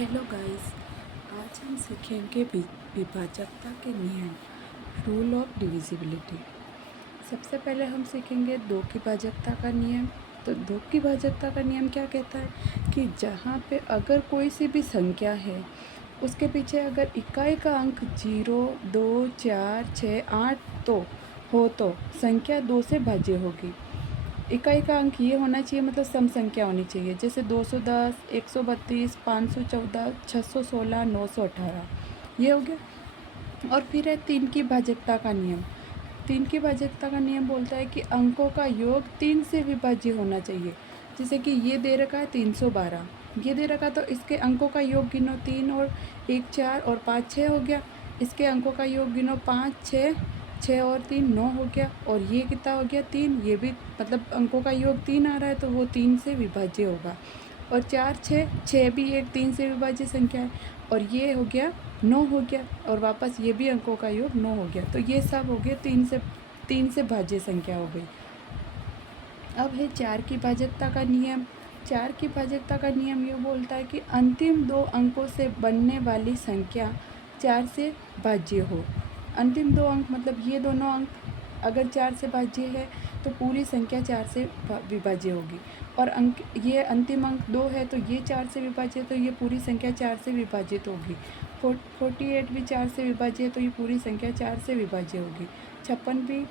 Hello guys, आज हम सीखेंगे विभाजकता के नियम, रूल ऑफ डिविजिबिलिटी। सबसे पहले हम सीखेंगे दो की भाजकता का नियम। तो दो की भाजकता का नियम क्या कहता है कि जहाँ पे अगर कोई सी भी संख्या है उसके पीछे अगर इकाई का अंक 0, 2, 4, 6, 8 तो संख्या 2 से भाज्य होगी। इकाई का अंक ये होना चाहिए, मतलब सम संख्या होनी चाहिए, जैसे 210, 132, 514, 616, 918, ये हो गया। और फिर है तीन की भाजकता का नियम। तीन की भाजकता का नियम बोलता है कि अंकों का योग 3 से विभाज्य होना चाहिए। जैसे कि ये दे रखा है 312, ये दे रखा, तो इसके अंकों का योग गिनो, 3 और 1 4 और 5 6 हो गया। इसके अंकों का योग गिनो, 5 6, 6 और 3 9 हो गया। और ये कितना हो गया, 3, ये भी मतलब अंकों का योग 3 आ रहा है, तो वो 3 से विभाज्य होगा। और 4 6, 6 भी एक 3 से विभाज्य संख्या है। और ये हो गया 9 हो गया, और वापस ये भी अंकों का योग 9 हो गया। तो ये सब हो गया 3 से भाज्य संख्या हो गई। अब है चार की भाजकता का नियम। चार की भाजकता का नियम ये बोलता है कि अंतिम दो अंकों से बनने वाली संख्या 4 से भाज्य हो। अंतिम दो अंक मतलब ये दोनों अंक अगर 4 से भाज्य है तो पूरी संख्या 4 से विभाज्य होगी। और अंक ये अंतिम अंक 2 है तो ये 4 से विभाज्य है, तो ये पूरी संख्या 4 से विभाजित होगी। 48 भी 4 से विभाज्य है, तो ये पूरी संख्या 4 से विभाज्य होगी। 56 भी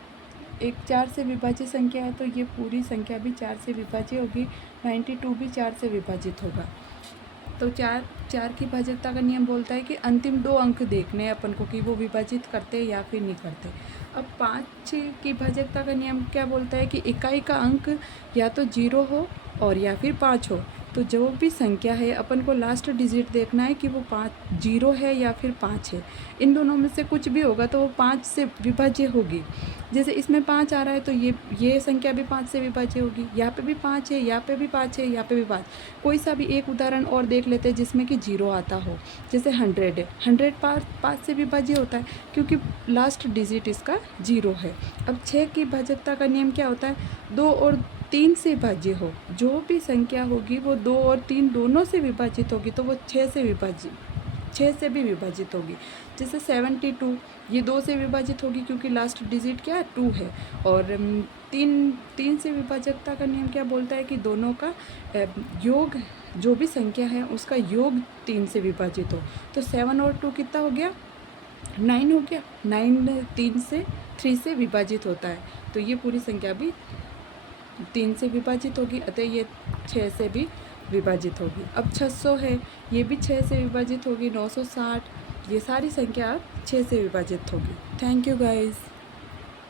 एक 4 से विभाज्य संख्या है, तो ये पूरी संख्या भी 4 से विभाज्य होगी। 92 भी 4 से विभाजित होगा। तो चार की भाजकता का नियम बोलता है कि अंतिम दो अंक देखने हैं अपन को कि वो विभाजित करते हैं या फिर नहीं करते। अब 5 की भाजकता का नियम क्या बोलता है कि इकाई का अंक या तो 0 हो और या फिर 5 हो। तो जो भी संख्या है अपन को लास्ट डिजिट देखना है कि वो 0 है या फिर 5 है। इन दोनों में से कुछ भी होगा तो वो 5 से विभाज्य होगी। जैसे इसमें 5 आ रहा है तो ये संख्या भी 5 से विभाज्य होगी। यहाँ पे भी 5 है, यहाँ पे भी 5 है, यहाँ पे भी 5। कोई सा भी एक उदाहरण और देख लेते हैं जिसमें कि 0 आता हो। जैसे 100 है, 100 5 से विभाज्य होता है क्योंकि लास्ट डिजिट इसका 0 है। अब 6 की भाजकता का नियम क्या होता है, 2 और 3 से भाज्य हो। जो भी संख्या होगी वो 2 और 3 दोनों से विभाजित होगी, तो वो 6 से भी विभाजित होगी। जैसे 72 ये 2 से विभाजित होगी क्योंकि लास्ट डिजिट क्या है, 2 है। और तीन से विभाजकता का नियम क्या बोलता है कि दोनों का योग, जो भी संख्या है उसका योग 3 से विभाजित हो। तो 7 और 2 कितना हो गया, 9 हो गया। 9 3 से विभाजित होता है, तो ये पूरी संख्या भी 3 से विभाजित होगी, अतः ये 6 से भी विभाजित होगी। अब 600 है, ये भी 6 से विभाजित होगी। 960, ये सारी संख्या अब 6 से विभाजित होगी। Thank you guys.